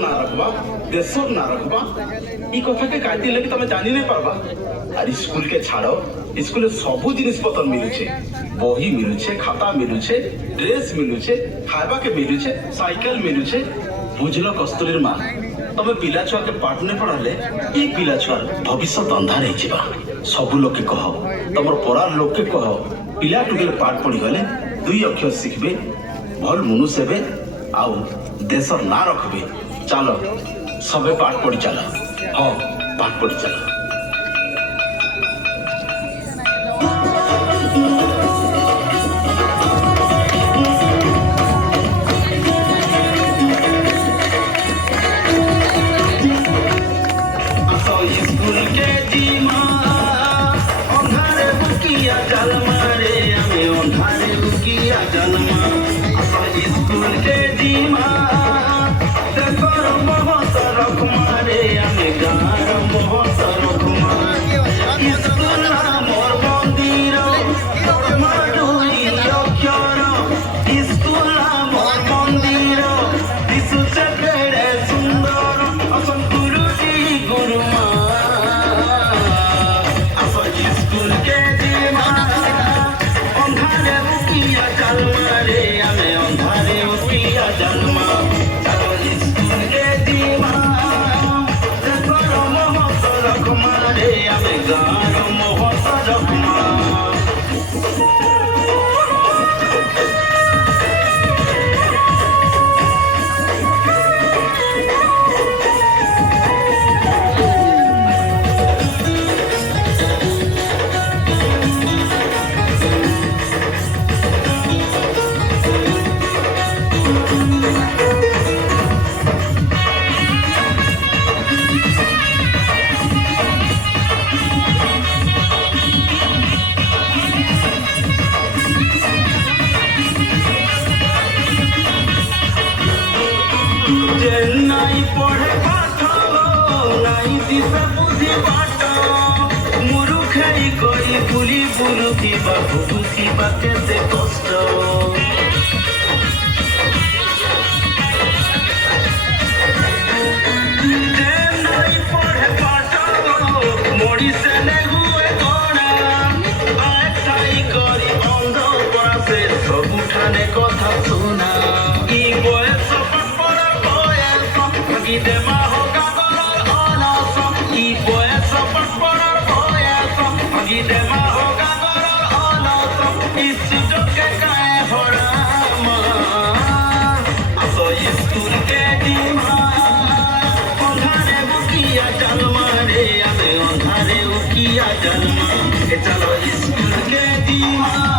না রাখবা দেশর না রাখবা এই কথাকে কাটি লাগি তুমি জানি না পারবা। আর স্কুলকে ছাড়ো, স্কুলে সবু জিনিসপত্র মিলুছে, বহি মিলুছে, খাতা মিলুছে, ড্রেস মিলুছে, খাইবাকে মিলুছে, সাইকেল মিলুছে। বুঝল কস্তুরীর মা, তুমি পিলা ছুয়াকে পাঠ নে পড়ালে এই পিলা ছুয়ার ভবিষ্যৎ ଅନ୍ଧାର ହେଇଯିବା। ସବୁ ଲୋକେ କହ, ତମର ପରାର ଲୋକେ କହ, ପିଲା ଟୁକେରେ ପାଠ ପଢିଗଲେ 2 ଅକ୍ଷର ଶିଖବେ, ଭଲ ମନୁଷ ହେବେ, ଆଉ ଦେଶର ନାଁ ରଖବେ। ଚାଲ ସବେ ପାଠ ପଢି ଚାଲ। ହଁ, ପାଠ ପଢି ଚାଲ। নাই পড়ে পাঠ নাই দিশা বুঝি বাট মুরুখাই করি ভুলি বুলুকিবা বুঝিবা কেতে কষ্ট নাই পড়ে পাঠ মরিছে নে হুয়ে গড়া আই করি অন্ধ পাশে সবুঠানে কথা শোনা ই বয়স Gidema hoga gorar olas, I bojesa pasporar bojesa. Gidema hoga gorar olas, Isudke kae horama. Aso iskur ke dima, ondhare bukiya jalma re, ame ondhare bukiya jalma. Chalo iskur ke dima.